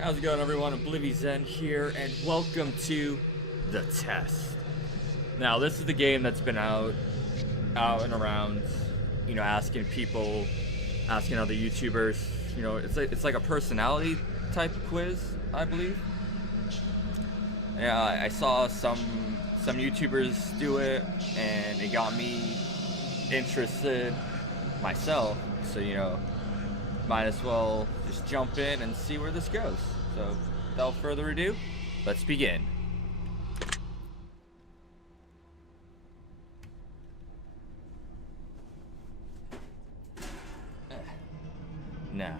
How's it going, everyone? Oblivizen here, and welcome to The Test. Now, this is the game that's been out and around, asking people, asking other YouTubers, it's like a personality type of quiz, I believe. Yeah, I saw some YouTubers do it, and it got me interested myself, so, might as well just jump in and see where this goes. So, without further ado, let's begin. Now,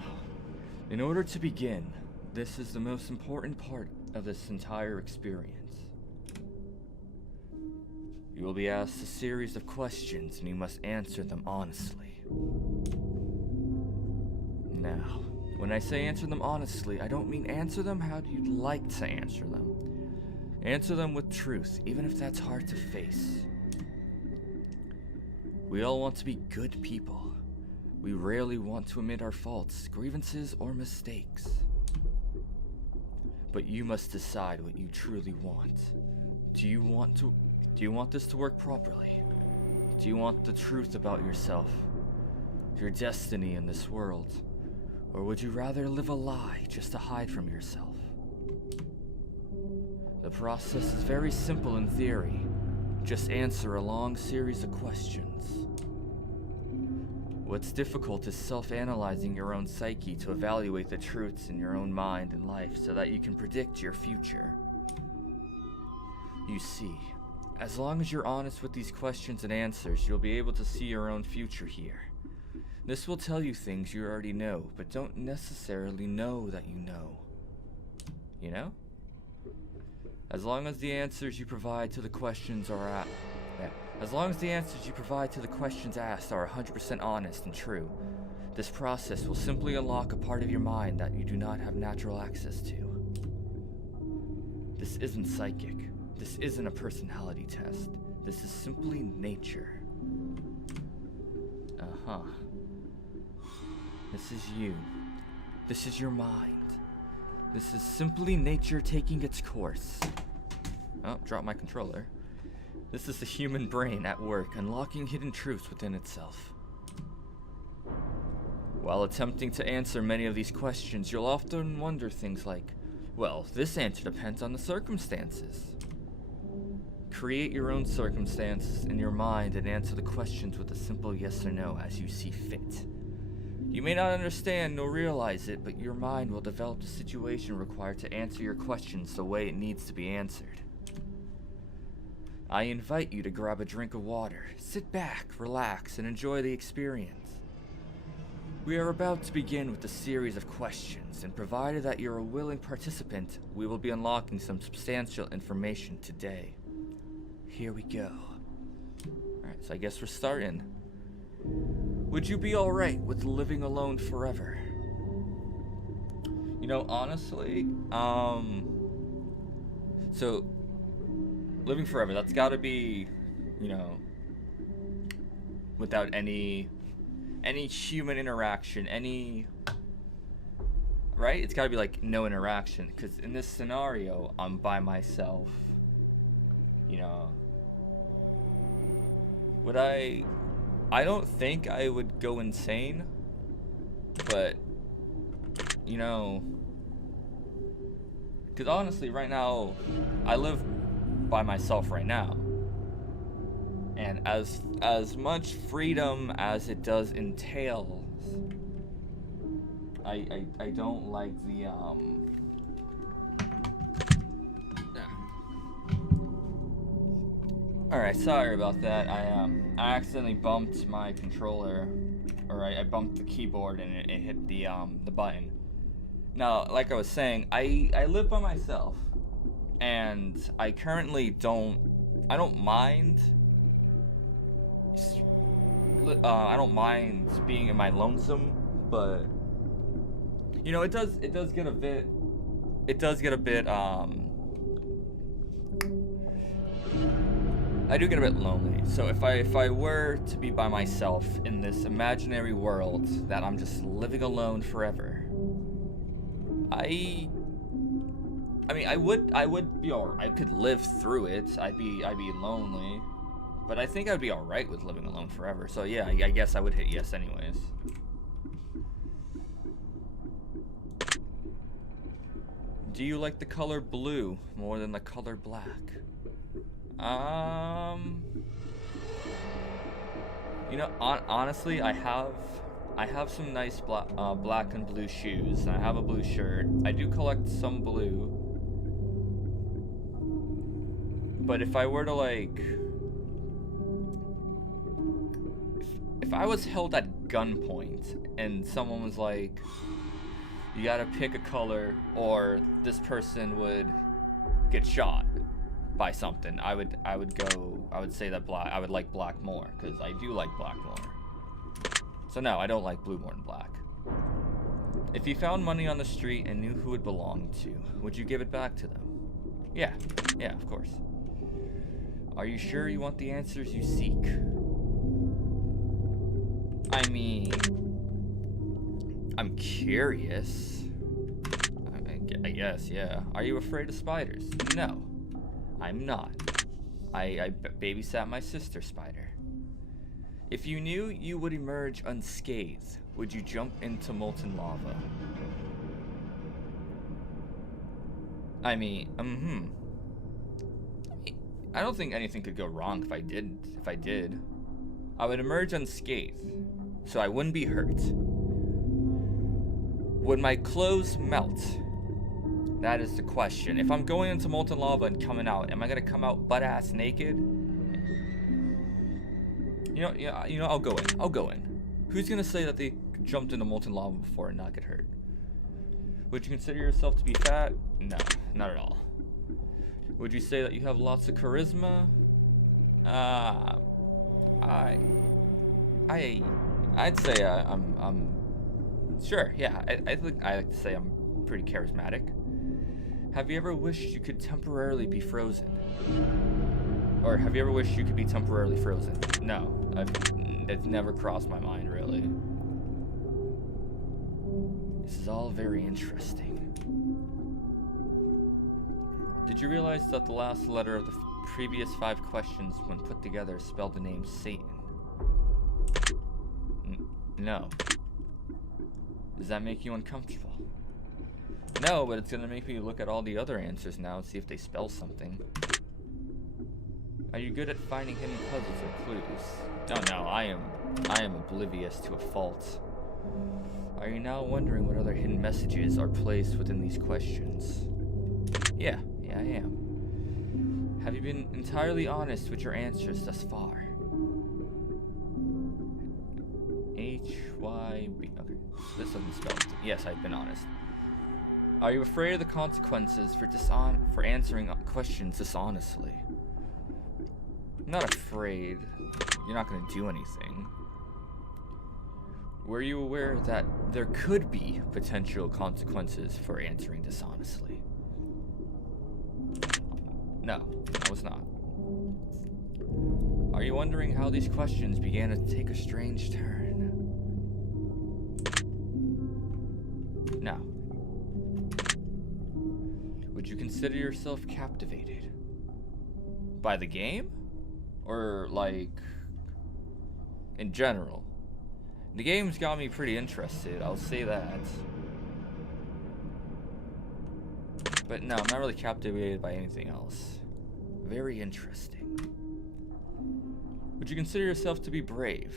in order to begin, this is the most important part of this entire experience. You will be asked a series of questions and you must answer them honestly. Now, when I say answer them honestly, I don't mean answer them how you'd like to answer them. Answer them with truth, even if that's hard to face. We all want to be good people. We rarely want to admit our faults, grievances, or mistakes. But you must decide what you truly want. Do you want this to work properly? Do you want the truth about yourself, your destiny in this world? Or would you rather live a lie just to hide from yourself? The process is very simple in theory. Just answer a long series of questions. What's difficult is self-analyzing your own psyche to evaluate the truths in your own mind and life so that you can predict your future. You see, as long as you're honest with these questions and answers, you'll be able to see your own future here. This will tell you things you already know, but don't necessarily know that you know. You know? As long as the answers you provide to the questions are As long as the answers you provide to the questions asked are 100% honest and true, this process will simply unlock a part of your mind that you do not have natural access to. This isn't psychic. This isn't a personality test. This is simply nature. This is you. This is your mind. This is simply nature taking its course. Oh, dropped my controller. This is the human brain at work, unlocking hidden truths within itself. While attempting to answer many of these questions, you'll often wonder things like, well, this answer depends on the circumstances. Create your own circumstances in your mind and answer the questions with a simple yes or no as you see fit. You may not understand nor realize it, but your mind will develop the situation required to answer your questions the way it needs to be answered. I invite you to grab a drink of water, sit back, relax, and enjoy the experience. We are about to begin with a series of questions, and provided that you're a willing participant, we will be unlocking some substantial information today. Here we go. Alright, so I guess we're starting. Would you be alright with living alone forever? Honestly, so living forever, that's gotta be, without any human interaction, right? It's gotta be like no interaction, because in this scenario, I'm by myself, would I don't think I would go insane, but, because honestly, right now, I live by myself right now, and as much freedom as it does entail, I don't like the, Alright, sorry about that. I accidentally bumped my controller, or I bumped the keyboard and it hit the button. Now, like I was saying, I live by myself, and I currently don't mind. I don't mind being in my lonesome, but it does get a bit. I do get a bit lonely. So if I were to be by myself in this imaginary world that I'm just living alone forever, I I mean, I would be I could live through it. I'd be lonely, but I think I'd be all right with living alone forever. So yeah, I guess I would hit yes anyways. Do you like the color blue more than the color black? You know, honestly, I have some nice black and blue shoes. And I have a blue shirt. I do collect some blue. But if I were to like, if I was held at gunpoint and someone was like, you gotta pick a color or this person would get shot by something, I would say that I would like black more, because I do like black more. So no, I don't like blue more than black. If you found money on the street and knew who it belonged to, would you give it back to them? Yeah, of course. Are you sure you want the answers you seek? I mean, I'm curious. I guess, yeah. Are you afraid of spiders? No, I'm not. I babysat my sister spider. If you knew you would emerge unscathed, would you jump into molten lava? I mean, I don't think anything could go wrong if I did. I would emerge unscathed, so I wouldn't be hurt. Would my clothes melt? That is the question. If I'm going into molten lava and coming out, am I gonna come out butt-ass naked? You know, I'll go in. Who's gonna say that they jumped into molten lava before and not get hurt? Would you consider yourself to be fat? No, not at all. Would you say that you have lots of charisma? I'd say I'm sure. Yeah, I think I like to say I'm pretty charismatic. Have you ever wished you could temporarily be frozen? Or have you ever wished you could be temporarily frozen? No, it's never crossed my mind, really. This is all very interesting. Did you realize that the last letter of the previous 5 questions, when put together, spelled the name Satan? No. Does that make you uncomfortable? No, but it's gonna make me look at all the other answers now and see if they spell something. Are you good at finding hidden puzzles or clues? Oh no, I am oblivious to a fault. Are you now wondering what other hidden messages are placed within these questions? Yeah, I am. Have you been entirely honest with your answers thus far? H-Y-B. Okay, this doesn't spell it. Yes, I've been honest. Are you afraid of the consequences for answering questions dishonestly? I'm not afraid. You're not going to do anything. Were you aware that there could be potential consequences for answering dishonestly? No, I was not. Are you wondering how these questions began to take a strange turn? No. Would you consider yourself captivated by the game? Or, like, in general? The game's got me pretty interested, I'll say that. But no, I'm not really captivated by anything else. Very interesting. Would you consider yourself to be brave?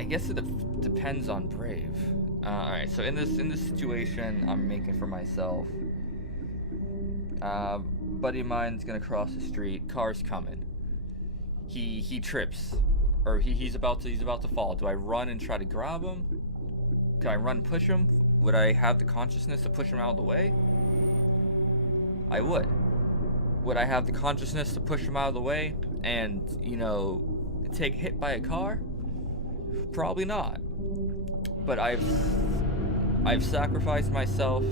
I guess it depends on brave. Alright, so in this situation I'm making for myself, buddy of mine's gonna cross the street, car's coming. He trips, or he's about to fall. Do I run and try to grab him? Can I run and push him? Would I have the consciousness to push him out of the way? I would. Would I have the consciousness to push him out of the way and, you know, take a hit by a car? Probably not. But I've sacrificed myself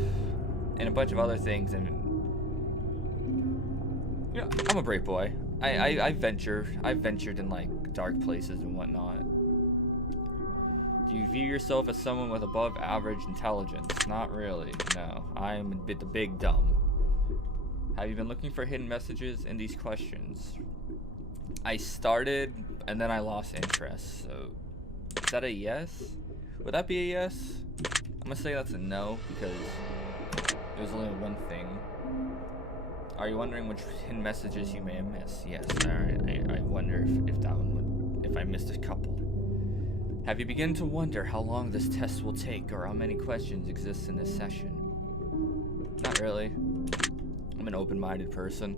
and a bunch of other things, and you know, I'm a brave boy. I've ventured in like dark places and whatnot. Do you view yourself as someone with above average intelligence? Not really, no. I'm a bit the big dumb. Have you been looking for hidden messages in these questions? I started, and then I lost interest, so... Is that a yes? Would that be a yes? I'm gonna say that's a no, because there's only one thing. Are you wondering which hidden messages you may have missed? Yes, alright. I wonder if that one would... if I missed a couple. Have you begun to wonder how long this test will take, or how many questions exist in this session? Not really. I'm an open-minded person.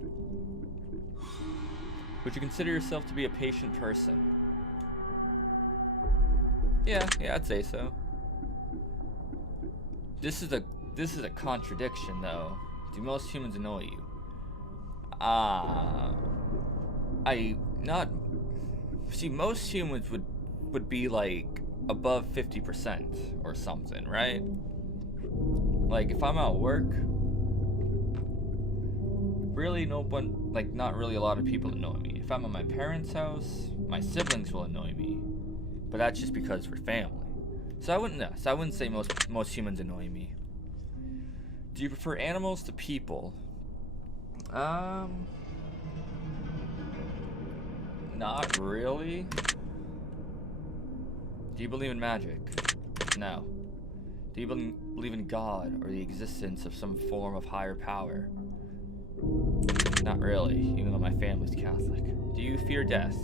Would you consider yourself to be a patient person? Yeah, I'd say so. This is a contradiction, though. Do most humans annoy you? See, most humans would be like above 50% or something, right? Like if I'm at work, really no one, like not really a lot of people annoy me. If I'm at my parents' house, my siblings will annoy me, but that's just because we're family. So I wouldn't say most humans annoy me. Do you prefer animals to people? Not really. Do you believe in magic? No. Do you believe in God or the existence of some form of higher power? Not really, even though my family's Catholic. Do you fear death?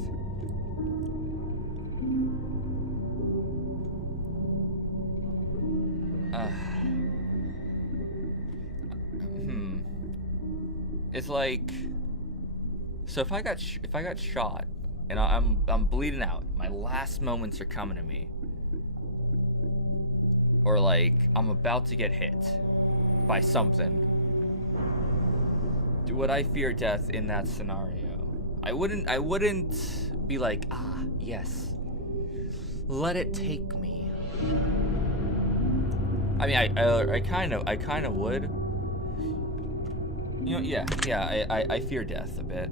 It's like, so if I got shot and I'm bleeding out, my last moments are coming to me, or like I'm about to get hit by something, would I fear death in that scenario? I wouldn't be like, yes, let it take me. I mean, I kind of would. You know, yeah, I fear death a bit.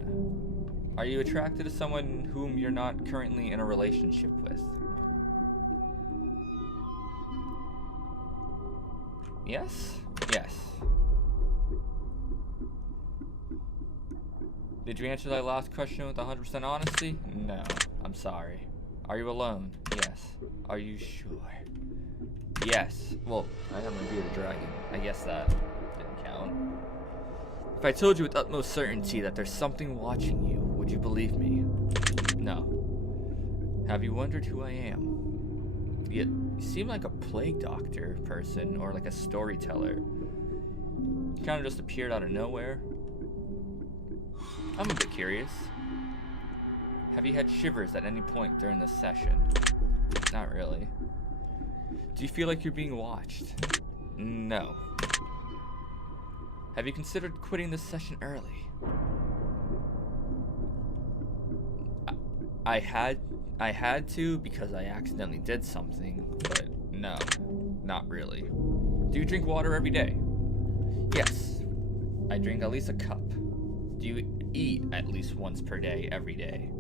Are you attracted to someone whom you're not currently in a relationship with? Yes? Yes. Did you answer that last question with 100% honesty? No, I'm sorry. Are you alone? Yes. Are you sure? Yes. Well, I have my bearded dragon. I guess that didn't count. If I told you with utmost certainty that there's something watching you, would you believe me? No. Have you wondered who I am? You seem like a plague doctor person, or like a storyteller. You kind of just appeared out of nowhere. I'm a bit curious. Have you had shivers at any point during this session? Not really. Do you feel like you're being watched? No. Have you considered quitting this session early? I had to because I accidentally did something, but no, not really. Do you drink water every day? Yes. I drink at least a cup. Do you eat at least once per day, every day?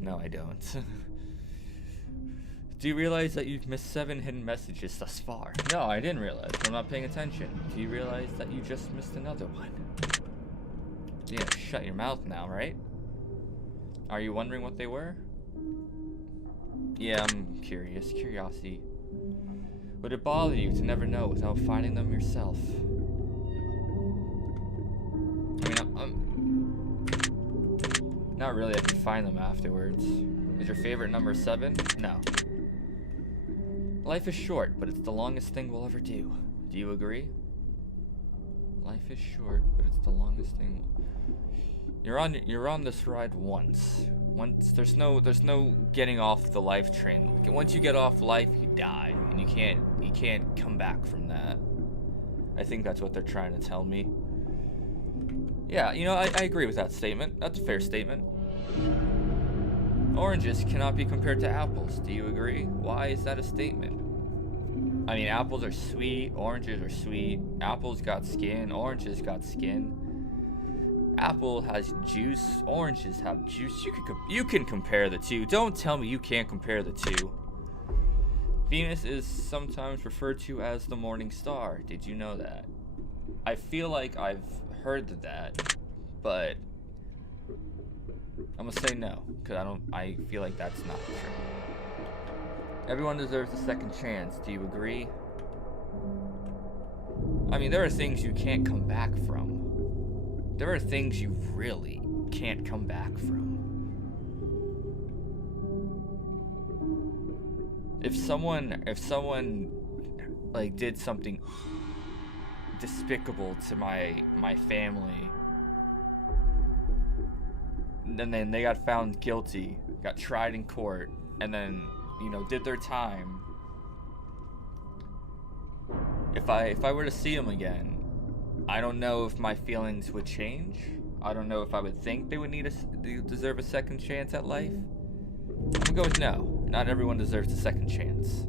No, I don't. Do you realize that you've missed 7 hidden messages thus far? No, I didn't realize. I'm not paying attention. Do you realize that you just missed another one? Yeah, shut your mouth now, right? Are you wondering what they were? Yeah, I'm curious. Curiosity. Would it bother you to never know without finding them yourself? I mean, not really. I can find them afterwards. Is your favorite number 7? No. Life is short, but it's the longest thing we'll ever do. Do you agree? Life is short, but it's the longest thing. You're on this ride once. There's no getting off the life train. Once you get off life, you die, and you can't come back from that. I think that's what they're trying to tell me. Yeah, you know, I agree with that statement. That's a fair statement. Oranges cannot be compared to apples. Do you agree? Why is that a statement? I mean, apples are sweet, oranges are sweet. Apples got skin, oranges got skin. apple has juice, oranges have juice. You can compare the two. Don't tell me you can't compare the two. Venus is sometimes referred to as the morning star. Did you know that? I feel like I've heard of that, but I'm gonna say no, because I feel like that's not true. Everyone deserves a second chance. Do you agree? I mean, there are things you can't come back from. There are things you really can't come back from. If someone like did something despicable to my family, and then they got found guilty, got tried in court, and then, you know, did their time. If I were to see them again, I don't know if my feelings would change. I don't know if I would think they would deserve a second chance at life. I'm gonna go with no. Not everyone deserves a second chance.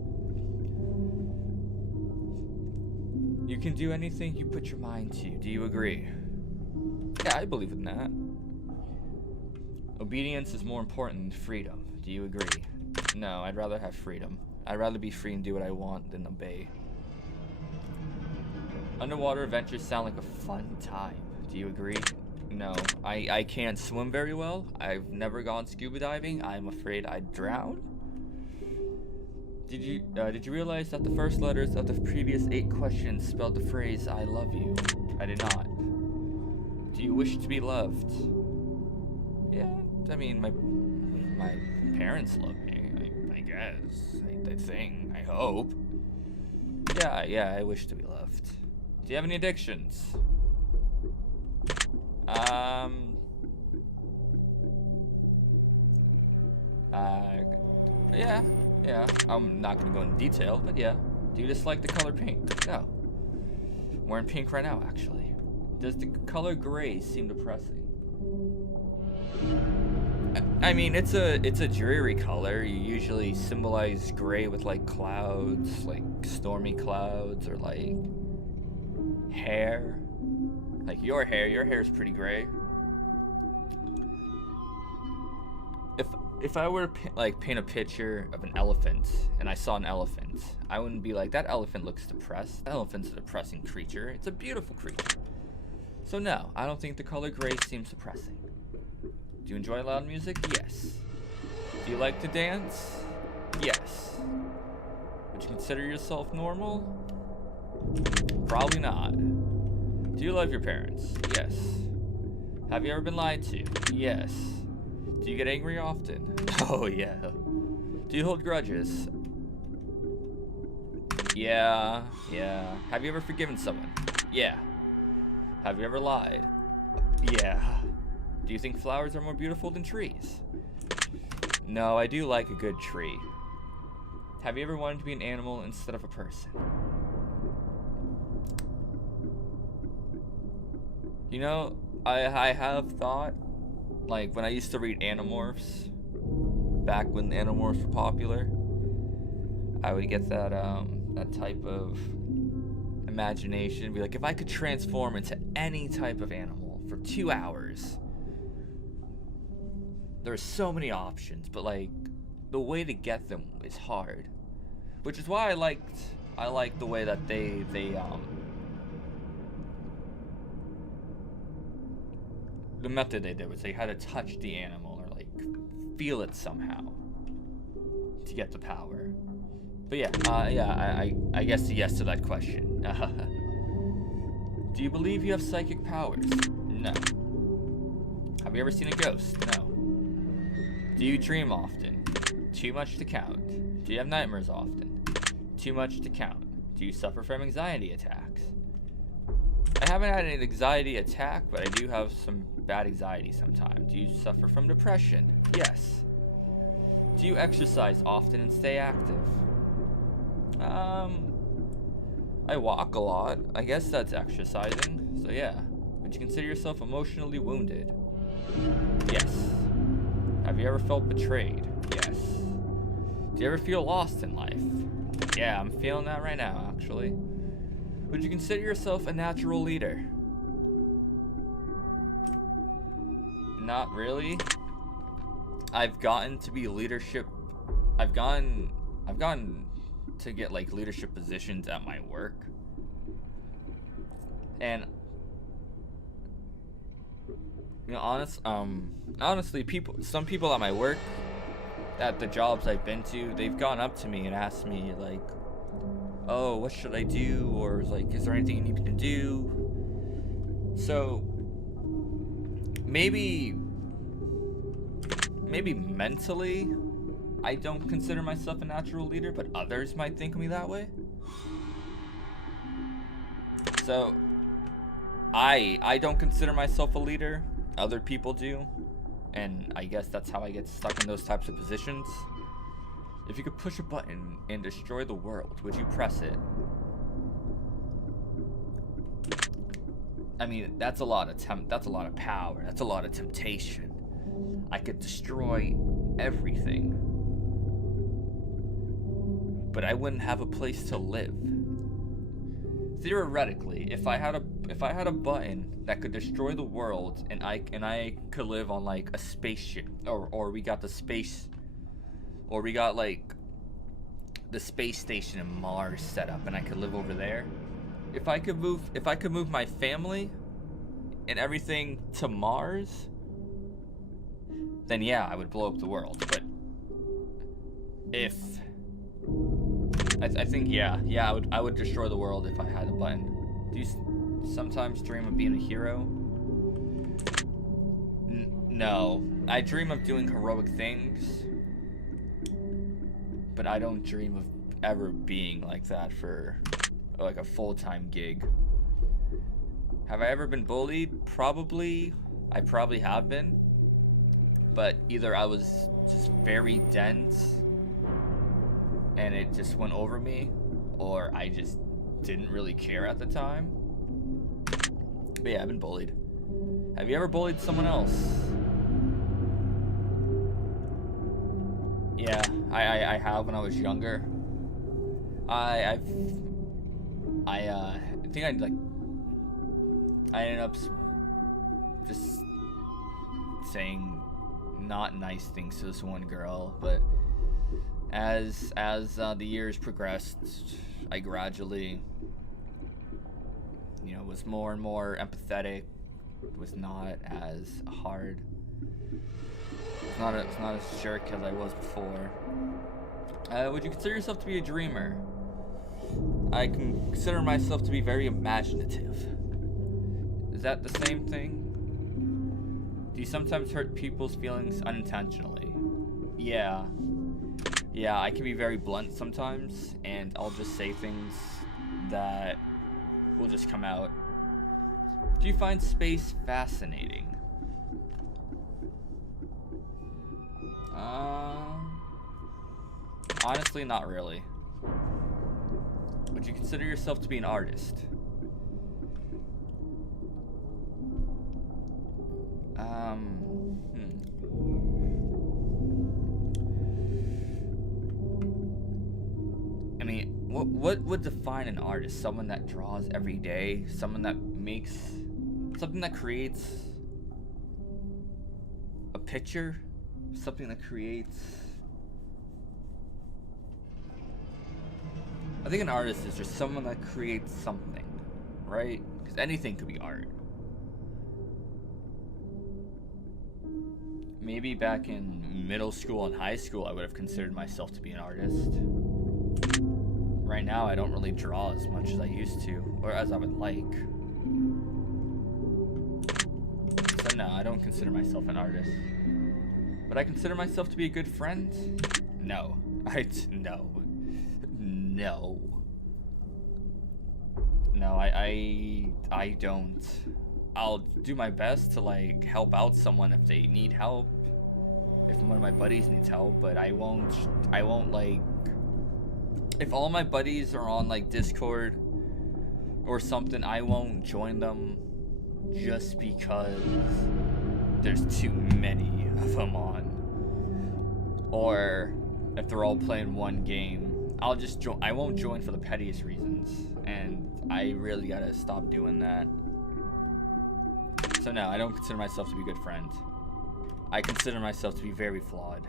You can do anything you put your mind to. Do you agree? Yeah, I believe in that. Obedience is more important than freedom. Do you agree? No, I'd rather have freedom. I'd rather be free and do what I want than obey. Underwater adventures sound like a fun time. Do you agree? No, I can't swim very well. I've never gone scuba diving. I'm afraid I'd drown. Did you realize that the first letters of the previous 8 questions spelled the phrase "I love you"? I did not. Do you wish to be loved? Yeah, I mean, my parents love me. I guess. I think. I hope. Yeah, I wish to be loved. Do you have any addictions? Yeah. I'm not gonna go into detail, but yeah. Do you dislike the color pink? No. I'm wearing pink right now, actually. Does the color gray seem depressing? I mean, it's a dreary color. You usually symbolize gray with like clouds, like stormy clouds, or like hair. Like your hair is pretty gray. If I were to paint a picture of an elephant and I saw an elephant, I wouldn't be like, that elephant looks depressed. That elephant's a depressing creature. It's a beautiful creature. So no, I don't think the color gray seems depressing. Do you enjoy loud music? Yes. Do you like to dance? Yes. Would you consider yourself normal? Probably not. Do you love your parents? Yes. Have you ever been lied to? Yes. Do you get angry often? Oh yeah. Do you hold grudges? Yeah. Have you ever forgiven someone? Yeah. Have you ever lied? Yeah. Do you think flowers are more beautiful than trees? No, I do like a good tree. Have you ever wanted to be an animal instead of a person? You know, I have thought, like when I used to read Animorphs, back when Animorphs were popular, I would get that type of imagination, be like, if I could transform into any type of animal for 2 hours, there's so many options, but like the way to get them is hard, which is why I liked the way that they the method they did was they had to touch the animal or like feel it somehow to get the power. But yeah, I guess a yes to that question. Do you believe you have psychic powers? No. Have you ever seen a ghost? No. Do you dream often? Too much to count. Do you have nightmares often? Too much to count. Do you suffer from anxiety attacks? I haven't had an anxiety attack, but I do have some bad anxiety sometimes. Do you suffer from depression? Yes. Do you exercise often and stay active? I walk a lot. I guess that's exercising. So yeah. Would you consider yourself emotionally wounded? Yes. Have you ever felt betrayed? Yes. Do you ever feel lost in life? Yeah, I'm feeling that right now, actually. Would you consider yourself a natural leader? not really. I've gotten to be leadership. I've gotten to get like leadership positions at my work. And you know, honestly, some people at my work, at the jobs I've been to, they've gone up to me and asked me like, "Oh, what should I do?" Or like, "Is there anything you need me to do?" So maybe mentally, I don't consider myself a natural leader, but others might think of me that way. So I don't consider myself a leader. Other people do. And I guess that's how I get stuck in those types of positions. If you could push a button and destroy the world, would you press it? I mean, that's a lot of power. That's a lot of temptation. I could destroy everything, but I wouldn't have a place to live. Theoretically, if I had a button that could destroy the world, and I could live on like a spaceship, or we got like the space station in Mars set up, and I could live over there. If I could move my family and everything to Mars, then yeah, I would blow up the world. But if I think I would destroy the world if I had a button. Do you sometimes dream of being a hero? No, I dream of doing heroic things, but I don't dream of ever being like that for like a full-time gig. Have I ever been bullied? Probably. I probably have been. But either I was just very dense and it just went over me, or I just didn't really care at the time. But yeah, I've been bullied. Have you ever bullied someone else? Yeah, I have when I was younger. I think I ended up just saying not nice things to this one girl, but as the years progressed, I gradually, was more and more empathetic. Was not as hard. It's not as jerk as I was before. Would you consider yourself to be a dreamer? I consider myself to be very imaginative. Is that the same thing? Do you sometimes hurt people's feelings unintentionally? Yeah, I can be very blunt sometimes, and I'll just say things that will just come out. Do you find space fascinating? Honestly, not really. Would you consider yourself to be an artist? I mean, what would define an artist? Someone that draws every day? Someone that makes something that creates a picture? Something that creates... I think an artist is just someone that creates something, right? Because anything could be art. Maybe back in middle school and high school, I would have considered myself to be an artist. Right now, I don't really draw as much as I used to, or as I would like. So no, I don't consider myself an artist. But I consider myself to be a good friend? No. No, I don't. I'll do my best to like help out someone if they need help. If one of my buddies needs help, but I won't like, if all my buddies are on like Discord or something, I won't join them just because there's too many of them on. Or if they're all playing one game, I'll just join. I won't join for the pettiest reasons, and I really gotta stop doing that. So no, I don't consider myself to be a good friend. I consider myself to be very flawed.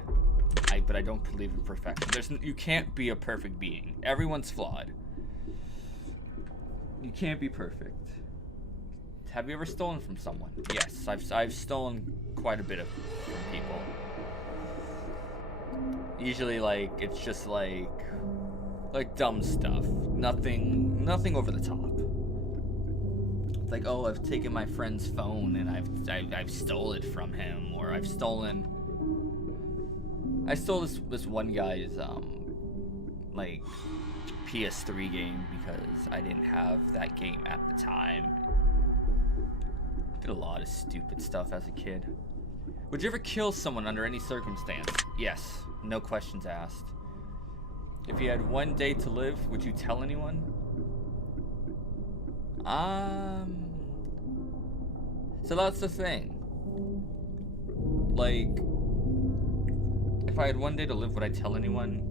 But I don't believe in perfection. You can't be a perfect being. Everyone's flawed. You can't be perfect. Have you ever stolen from someone? Yes, I've stolen quite a bit from people. Usually, like, it's just like dumb stuff. Nothing over the top. It's like, oh, I've taken my friend's phone and I've stole it from him, or I stole this one guy's like PS3 game because I didn't have that game at the time. Did a lot of stupid stuff as a kid. Would you ever kill someone under any circumstance? Yes, no questions asked. If you had one day to live, would you tell anyone? So that's the thing. Like, if I had one day to live, would I tell anyone?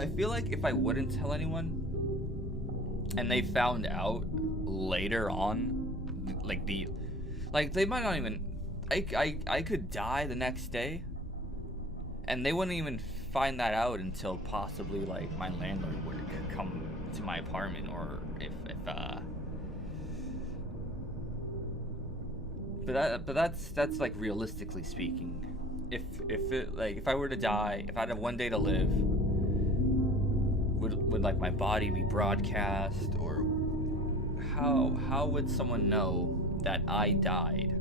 I feel like if I wouldn't tell anyone, and they found out later on, they might not even, I could die the next day, and they wouldn't even find that out until possibly, like, my landlord would come to my apartment, or but that's like realistically speaking. If I were to die, if I had one day to live, would like my body be broadcast, or how would someone know that I died?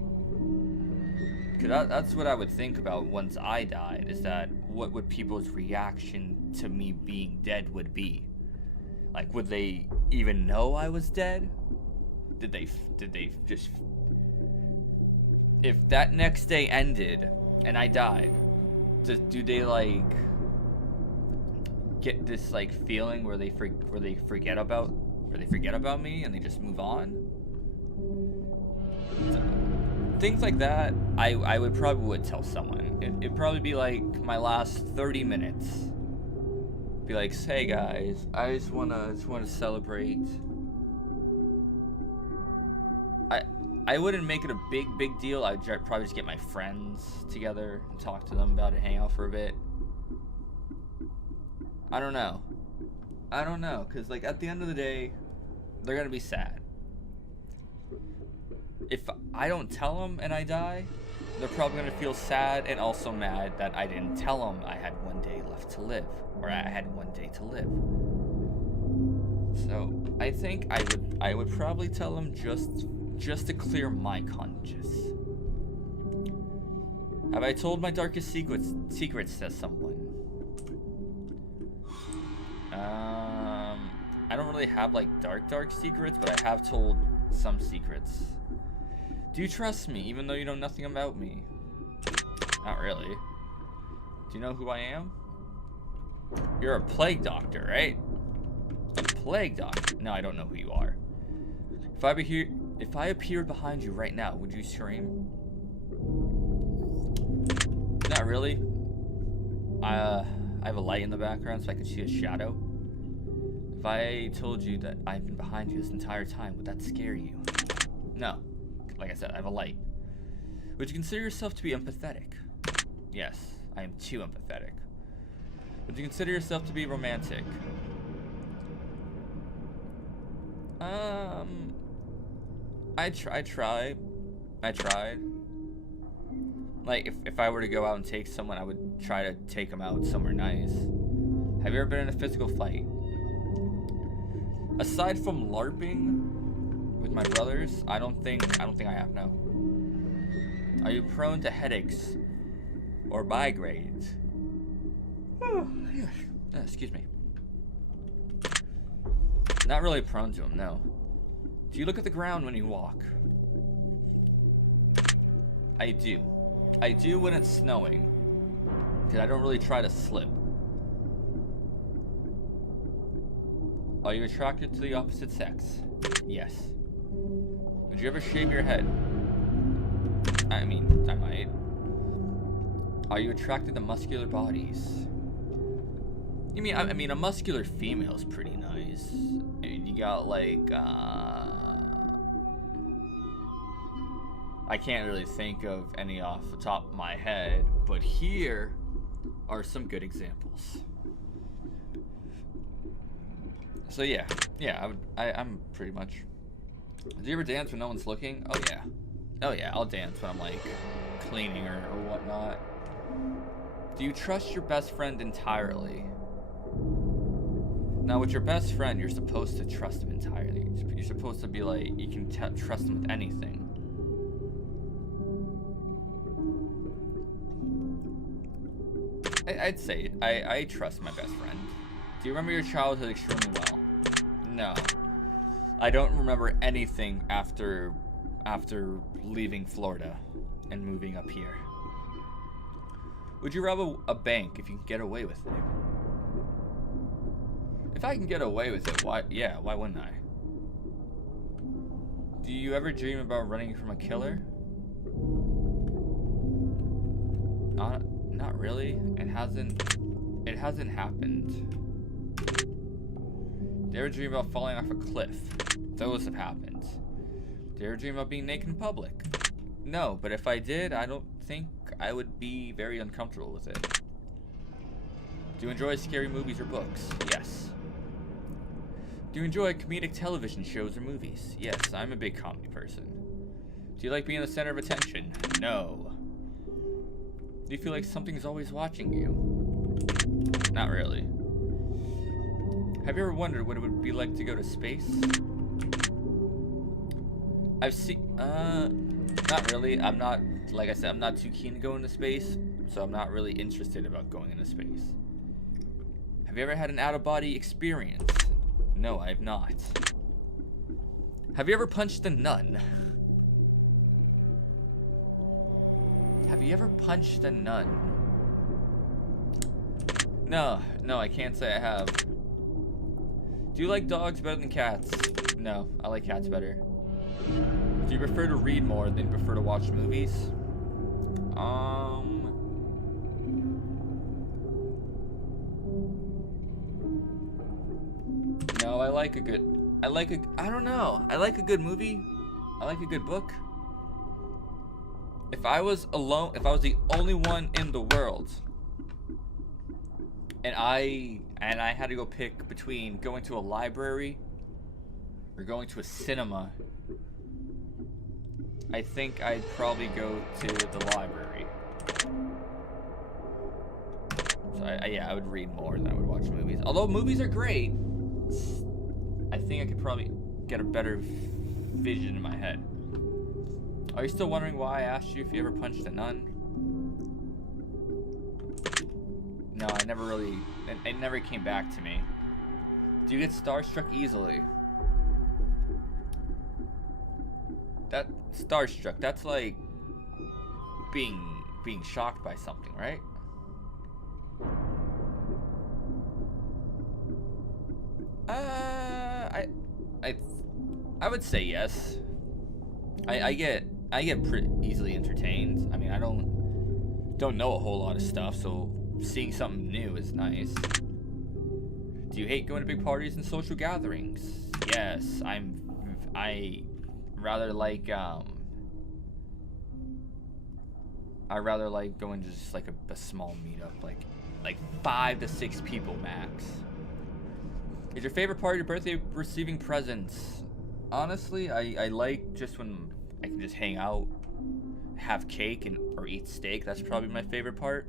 Because that's what I would think about once I died, is that what would people's reaction to me being dead would be? Like, would they even know I was dead? Did they just, if that next day ended and I died, do they like get this like feeling where they forget about me and they just move on? So, things like that, I would probably tell someone. It'd probably be like my last 30 minutes. Be like, hey guys, I just wanna celebrate. I wouldn't make it a big deal. I'd probably just get my friends together and talk to them about it, hang out for a bit. I don't know, cause like at the end of the day, they're gonna be sad. If I don't tell them and I die, they're probably gonna feel sad and also mad that I didn't tell them I had one day left to live, or I had one day to live. So I think I would probably tell them just to clear my conscience. Have I told my darkest secrets to someone? I don't really have like dark secrets, but I have told some secrets. Do you trust me, even though you know nothing about me? Not really. Do you know who I am? You're a plague doctor, right? A plague doctor? No, I don't know who you are. If I appeared behind you right now, would you scream? Not really. I have a light in the background so I can see a shadow. If I told you that I've been behind you this entire time, would that scare you? No. Like I said, I have a light. Would you consider yourself to be empathetic? Yes, I am too empathetic. Would you consider yourself to be romantic? I tried. Like, if I were to go out and take someone, I would try to take them out somewhere nice. Have you ever been in a physical fight? Aside from LARPing with my brothers, I don't think I have, no. Are you prone to headaches or migraines? Excuse me. Not really prone to them, no. Do you look at the ground when you walk? I do. I do when it's snowing, because I don't really try to slip. Are you attracted to the opposite sex? Yes. Would you ever shave your head? I mean, I might. Are you attracted to muscular bodies? I mean, a muscular female is pretty nice. You got like, I can't really think of any off the top of my head, but here are some good examples. So yeah, I'm pretty much. Do you ever dance when no one's looking? Oh yeah, I'll dance when I'm like cleaning or whatnot. Do you trust your best friend entirely? Now, with your best friend, you're supposed to trust him entirely. You're supposed to be like, you can trust him with anything. I'd say I trust my best friend. Do you remember your childhood extremely well? No. I don't remember anything after leaving Florida and moving up here. Would you rob a bank if you can get away with it? If I can get away with it, why wouldn't I? Do you ever dream about running from a killer? Not really. It hasn't happened. Do you ever dream about falling off a cliff? Those have happened. Do you ever dream about being naked in public? No, but if I did, I don't think I would be very uncomfortable with it. Do you enjoy scary movies or books? Yes. Do you enjoy comedic television shows or movies? Yes, I'm a big comedy person. Do you like being the center of attention? No. Do you feel like something's always watching you? Not really. Have you ever wondered what it would be like to go to space? I've seen, not really. I'm not, like I said, I'm not too keen to go into space, so I'm not really interested about going into space. Have you ever had an out-of-body experience? No, I have not. Have you ever punched a nun? Have you ever punched a nun? No, I can't say I have. Do you like dogs better than cats? No, I like cats better. Do you prefer to read more than you prefer to watch movies? No, I like a good movie. I like a good book. If I was alone, if I was the only one in the world, and I had to go pick between going to a library or going to a cinema, I think I'd probably go to the library. So I would read more than I would watch movies. Although movies are great, I think I could probably get a better vision in my head. Are you still wondering why I asked you if you ever punched a nun? No, I never really, it never came back to me. Do you get starstruck easily? That starstruck, that's like being shocked by something, right? I would say yes. I get pretty easily entertained. I mean, I don't know a whole lot of stuff, so seeing something new is nice. Do you hate going to big parties and social gatherings? Yes, I rather like going to just like a small meetup, like 5 to 6 people max. Is your favorite part of your birthday receiving presents? Honestly, I like just when I can just hang out, have cake, or eat steak. That's probably my favorite part.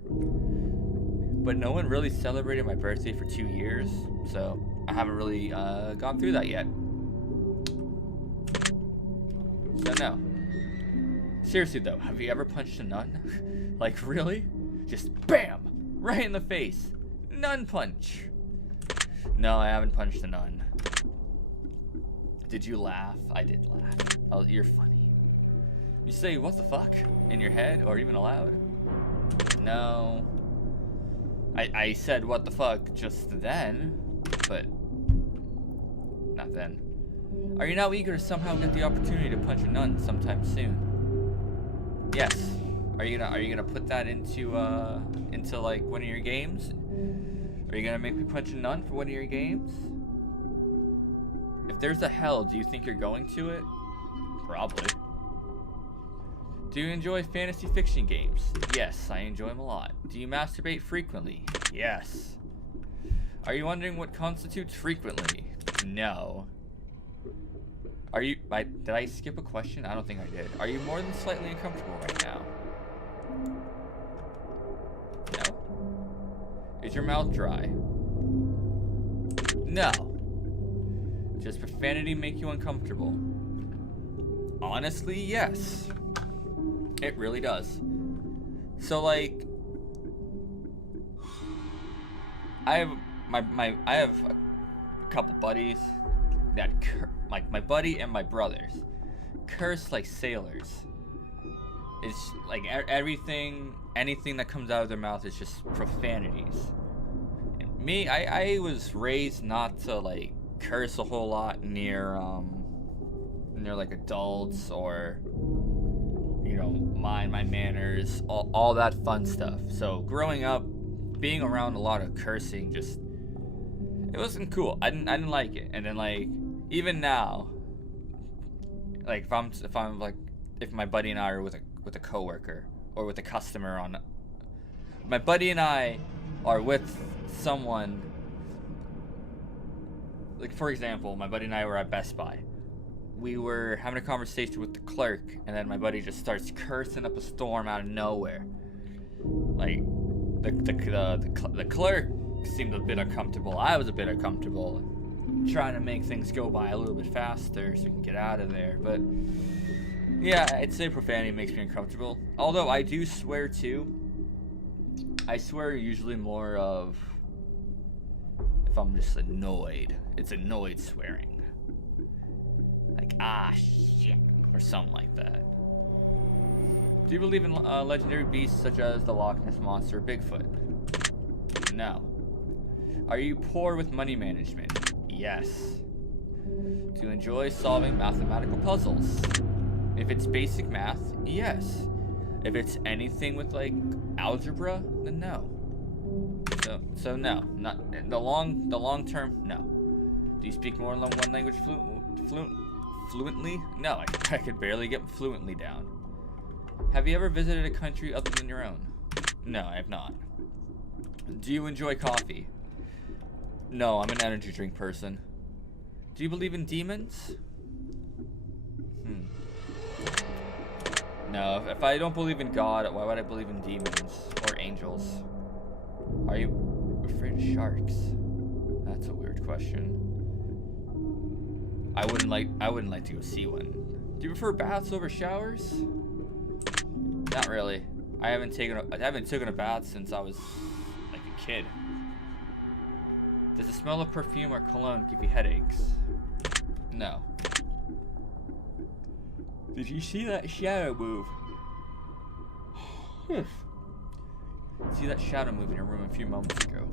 But no one really celebrated my birthday for 2 years, so I haven't really gone through that yet. So no. Seriously though, have you ever punched a nun? Like really? Just BAM! Right in the face. Nun punch. No, I haven't punched a nun. Did you laugh? I did laugh. Oh, you're funny. You say what the fuck in your head or even aloud? No. I said what the fuck just then, but not then. Are you now eager to somehow get the opportunity to punch a nun sometime soon? Yes. Are you gonna put that into like one of your games? Are you gonna make me punch a nun for one of your games? If there's a hell, do you think you're going to it? Probably. Do you enjoy fantasy fiction games? Yes, I enjoy them a lot. Do you masturbate frequently? Yes. Are you wondering what constitutes frequently? No. Are you... did I skip a question? I don't think I did. Are you more than slightly uncomfortable right now? No. Is your mouth dry? No. Does profanity make you uncomfortable? Honestly, yes. It really does. So, like... I have a couple buddies that my buddy and my brothers curse like sailors. It's like anything that comes out of their mouth is just profanities. And me, I was raised not to like curse a whole lot near like adults, or you know, mind my manners, all that fun stuff. So growing up, being around a lot of cursing, just it wasn't cool. I didn't like it. And then like even now, like if my buddy and I are with a coworker or with a customer on, my buddy and I are with someone, like for example, my buddy and I were at Best Buy. We were having a conversation with the clerk, and then my buddy just starts cursing up a storm out of nowhere. Like the clerk seemed a bit uncomfortable. I was a bit uncomfortable, trying to make things go by a little bit faster so we can get out of there. But yeah, I'd say profanity makes me uncomfortable. Although I do swear too. I swear usually more of if I'm just annoyed. It's annoyed swearing. Like, ah, shit, or something like that. Do you believe in legendary beasts such as the Loch Ness Monster or Bigfoot? No. Are you poor with money management? Yes. Do you enjoy solving mathematical puzzles? If it's basic math, yes. If it's anything with like algebra, then no. So no, not the long term. No. Do you speak more than one language fluently? No, I could barely get fluently down. Have you ever visited a country other than your own? No, I have not. Do you enjoy coffee? No, I'm an energy drink person. Do you believe in demons? No, if I don't believe in God, why would I believe in demons or angels? Are you afraid of sharks? That's a weird question. I wouldn't like to go see one. Do you prefer baths over showers? Not really. I haven't taken a bath since I was like a kid. Does the smell of perfume or cologne give you headaches? No. Did you see that shadow move? See that shadow move in your room a few moments ago?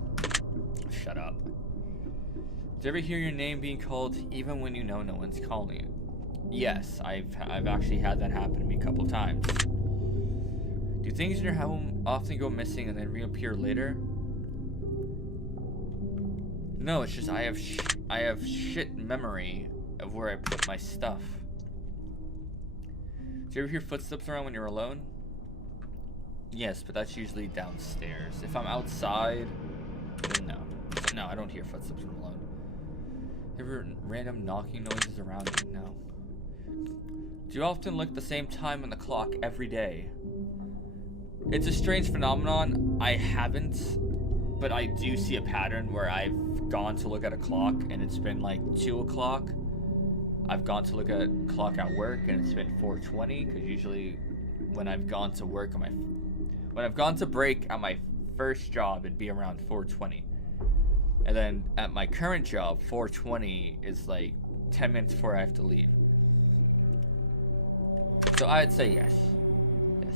Shut up. Do you ever hear your name being called even when you know no one's calling you? Yes, I've actually had that happen to me a couple times. Do things in your home often go missing and then reappear later? No, it's just I have shit memory of where I put my stuff. Do you ever hear footsteps around when you're alone? Yes, but that's usually downstairs. If I'm outside, then no. No, I don't hear footsteps when I'm alone. Ever random knocking noises around you? No. Do you often look at the same time on the clock every day? It's a strange phenomenon. I haven't, but I do see a pattern where I've gone to look at a clock and it's been like 2 o'clock. I've gone to look at a clock at work and it's been 4:20, because usually when I've gone to work when I've gone to break at my first job, it'd be around 4:20. And then at my current job, 4:20 is like 10 minutes before I have to leave. So I'd say yes. Yes.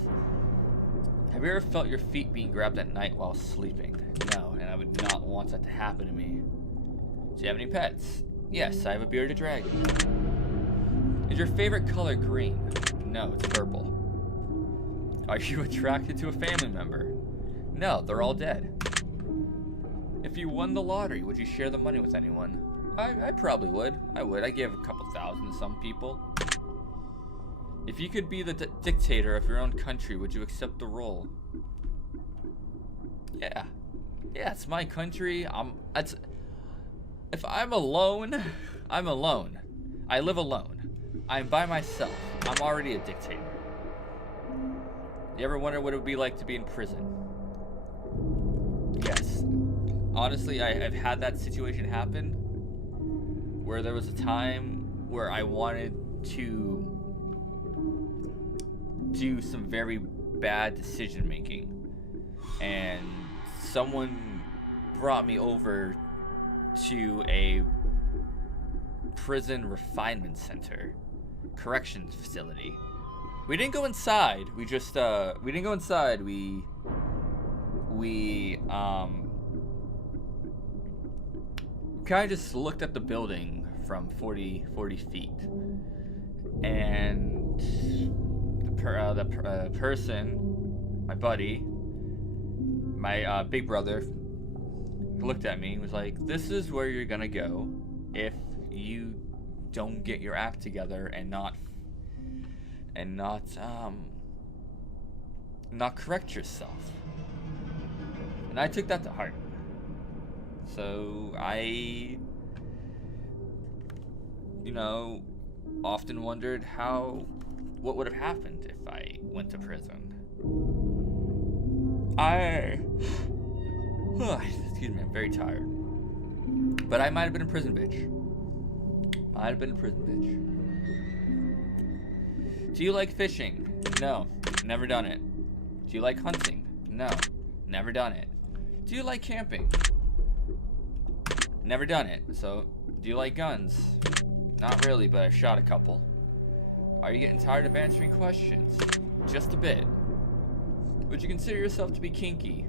Have you ever felt your feet being grabbed at night while sleeping? No, and I would not want that to happen to me. Do you have any pets? Yes, I have a bearded dragon. Is your favorite color green? No, it's purple. Are you attracted to a family member? No, they're all dead. If you won the lottery, would you share the money with anyone? I probably would. I would. I give a couple thousand to some people. If you could be the dictator of your own country, would you accept the role? Yeah. Yeah, it's my country. If I'm alone, I'm alone. I live alone. I'm by myself. I'm already a dictator. You ever wonder what it would be like to be in prison? Yes. Honestly, I've had that situation happen where there was a time where I wanted to do some very bad decision making, and someone brought me over to a prison refinement center, corrections facility. We didn't go inside. We didn't go inside. We kind of just looked at the building from 40 feet, and the person, my buddy, my big brother, looked at me and was like, "This is where you're gonna go if you don't get your act together and not correct yourself." And I took that to heart. So I, often wondered what would have happened if I went to prison. Excuse me, I'm very tired. But I might have been a prison bitch. Do you like fishing? No, never done it. Do you like hunting? No, never done it. Do you like camping? Never done it. So, do you like guns? Not really, but I've shot a couple. Are you getting tired of answering questions? Just a bit. Would you consider yourself to be kinky?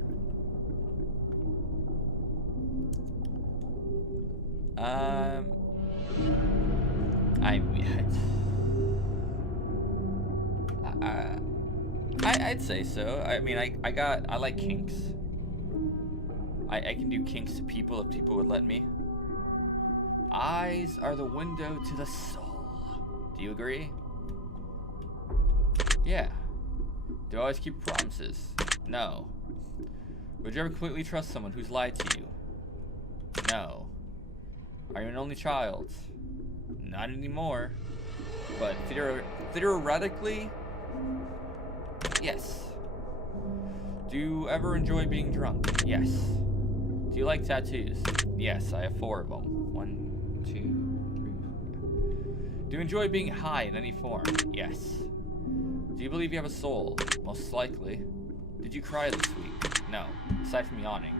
I'd say so. I mean, I like kinks. I can do kinks to people if people would let me. Eyes are the window to the soul. Do you agree? Yeah. Do I always keep promises? No. Would you ever completely trust someone who's lied to you? No. Are you an only child? Not anymore. But theoretically, yes. Do you ever enjoy being drunk? Yes. Do you like tattoos? Yes, I have 4 of them. 1, 2, 3, 4. Do you enjoy being high in any form? Yes. Do you believe you have a soul? Most likely. Did you cry this week? No, aside from yawning.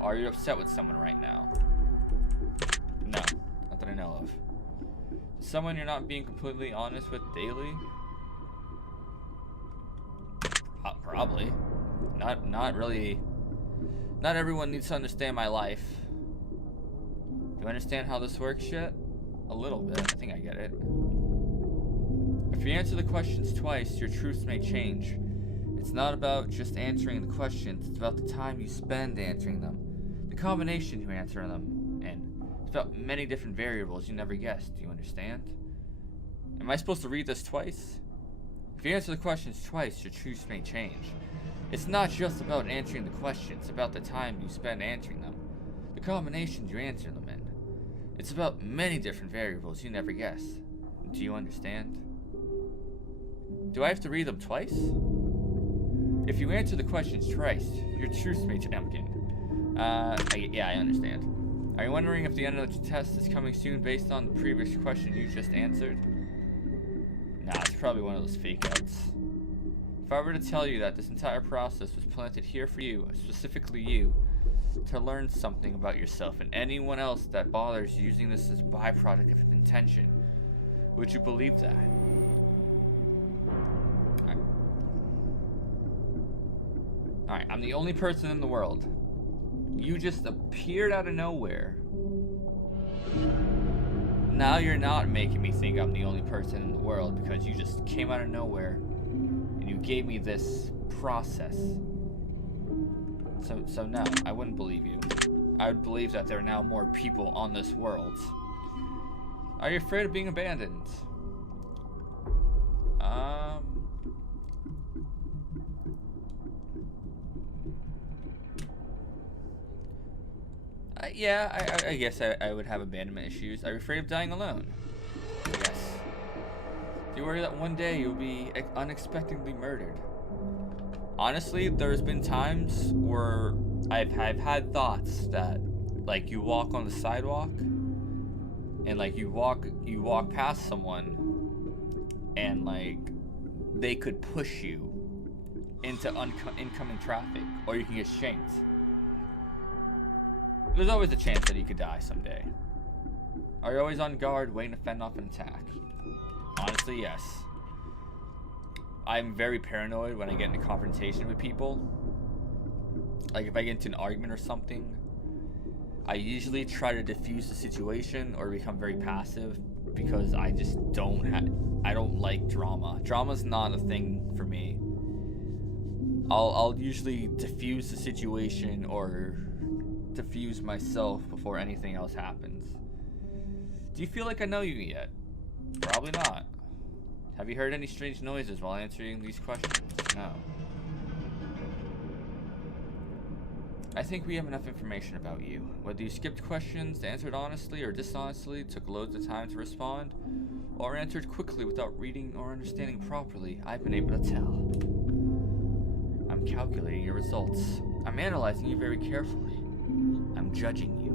Are you upset with someone right now? No, not that I know of. Someone you're not being completely honest with daily? Probably. Not really. Not everyone needs to understand my life. Do you understand how this works yet? A little bit. I think I get it. If you answer the questions twice, your truths may change. It's not about just answering the questions, it's about the time you spend answering them, the combination you answer them in. It's about many different variables you never guessed. Do you understand? Am I supposed to read this twice? If you answer the questions twice, your truths may change. It's not just about answering the questions, it's about the time you spend answering them, the combinations you answer them in. It's about many different variables you never guessed. Do you understand? Do I have to read them twice? If you answer the questions twice, your truth may change. Yeah, I understand. Are you wondering if the end of the test is coming soon based on the previous question you just answered? Nah, it's probably one of those fake outs. If I were to tell you that this entire process was planted here for you, specifically you, to learn something about yourself and anyone else that bothers using this as a byproduct of its intention, would you believe that? Alright, I'm the only person in the world. You just appeared out of nowhere. Now you're not making me think I'm the only person in the world because you just came out of nowhere and you gave me this process. So no, I wouldn't believe you. I would believe that there are now more people on this world. Are you afraid of being abandoned? Yeah, I guess I would have abandonment issues. I'm afraid of dying alone. Yes. Do you worry that one day you'll be unexpectedly murdered? Honestly, there's been times where I've had thoughts that, like, you walk on the sidewalk, and like you walk past someone, and like they could push you into incoming traffic, or you can get shanked. There's always a chance that you could die someday. Are you always on guard, waiting to fend off an attack? Honestly, yes. I'm very paranoid when I get in a confrontation with people. Like, if I get into an argument or something, I usually try to diffuse the situation or become very passive because I just I don't like drama. Drama's not a thing for me. I'll usually diffuse the situation or diffuse myself before anything else happens. Do you feel like I know you yet? Probably not. Have you heard any strange noises while answering these questions? No. I think we have enough information about you. Whether you skipped questions, answered honestly or dishonestly, took loads of time to respond, or answered quickly without reading or understanding properly, I've been able to tell. I'm calculating your results. I'm analyzing you very carefully. I'm judging you.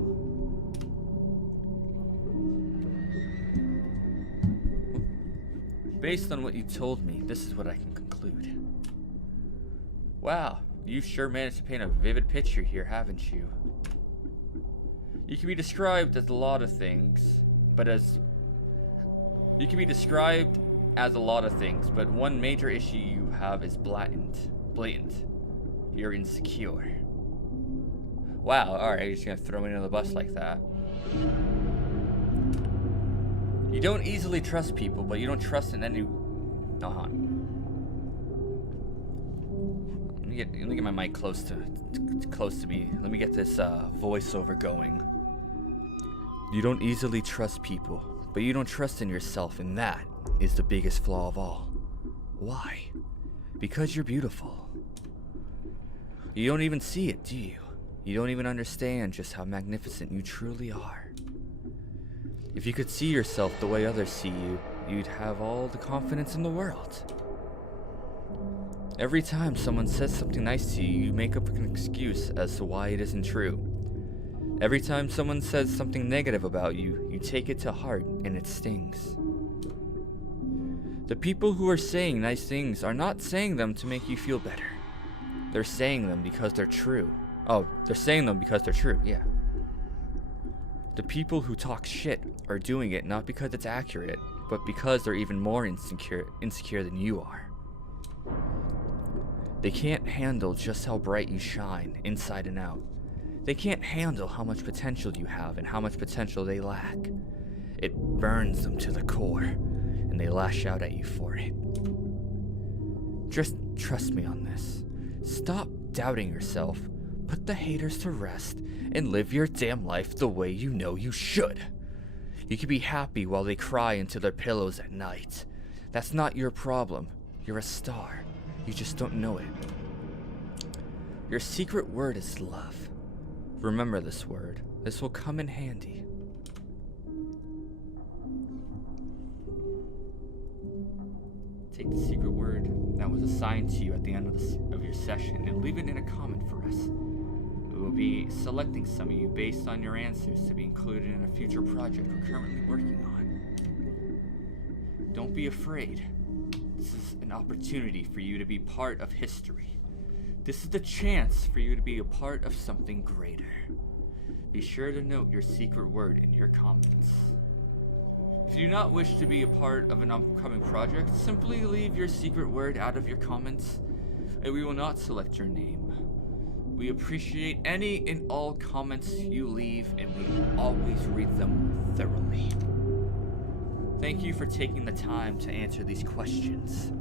Based on what you told me, this is what I can conclude. Wow, you've sure managed to paint a vivid picture here, haven't you? You can be described as a lot of things, but one major issue you have is blatant. You're insecure. Wow, alright, you're just gonna throw me under the bus like that. You don't easily trust people, but you don't trust in any... Let me get my mic close to me. Let me get this voiceover going. You don't easily trust people, but you don't trust in yourself, and that is the biggest flaw of all. Why? Because you're beautiful. You don't even see it, do you? You don't even understand just how magnificent you truly are. If you could see yourself the way others see you, you'd have all the confidence in the world. Every time someone says something nice to you, you make up an excuse as to why it isn't true. Every time someone says something negative about you, you take it to heart and it stings. The people who are saying nice things are not saying them to make you feel better. They're saying them because they're true. Oh, they're saying them because they're true, yeah. The people who talk shit are doing it not because it's accurate, but because they're even more insecure than you are. They can't handle just how bright you shine, inside and out. They can't handle how much potential you have and how much potential they lack. It burns them to the core, and they lash out at you for it. Just trust me on this. Stop doubting yourself, put the haters to rest, and live your damn life the way you know you should. You can be happy while they cry into their pillows at night. That's not your problem. You're a star. You just don't know it. Your secret word is love. Remember this word. This will come in handy. Take the secret word that was assigned to you at the end of your session and leave it in a comment for us. We will be selecting some of you based on your answers to be included in a future project we're currently working on. Don't be afraid. This is an opportunity for you to be part of history. This is the chance for you to be a part of something greater. Be sure to note your secret word in your comments. If you do not wish to be a part of an upcoming project, simply leave your secret word out of your comments, and we will not select your name. We appreciate any and all comments you leave, and we always read them thoroughly. Thank you for taking the time to answer these questions.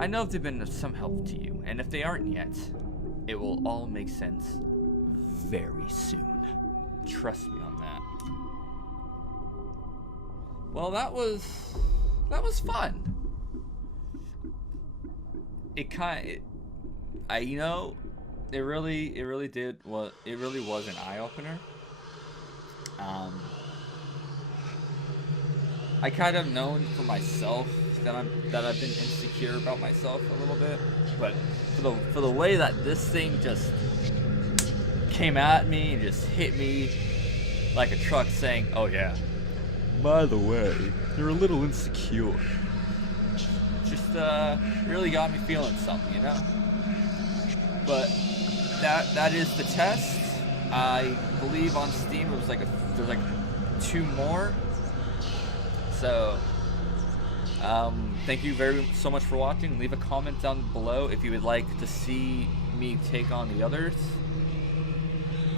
I know they've been of some help to you, and if they aren't yet, it will all make sense very soon. Trust me on that. Well, that was fun. it kind I you know, it really did, well, it really was an eye opener. I kind of known for myself that I've been insecure about myself a little bit, but for the way that this thing just came at me and just hit me like a truck saying, "Oh yeah, by the way, you're a little insecure," just really got me feeling something, you know. But that is the test. I believe on Steam it was there's like 2 more. So, thank you so much for watching. Leave a comment down below if you would like to see me take on the others.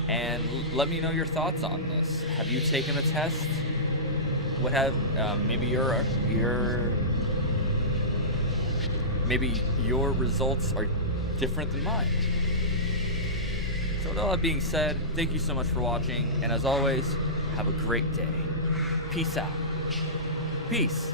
And let me know your thoughts on this. Have you taken the test? What have, maybe maybe your results are different than mine. So with all that being said, thank you so much for watching. And as always, have a great day. Peace out. Peace.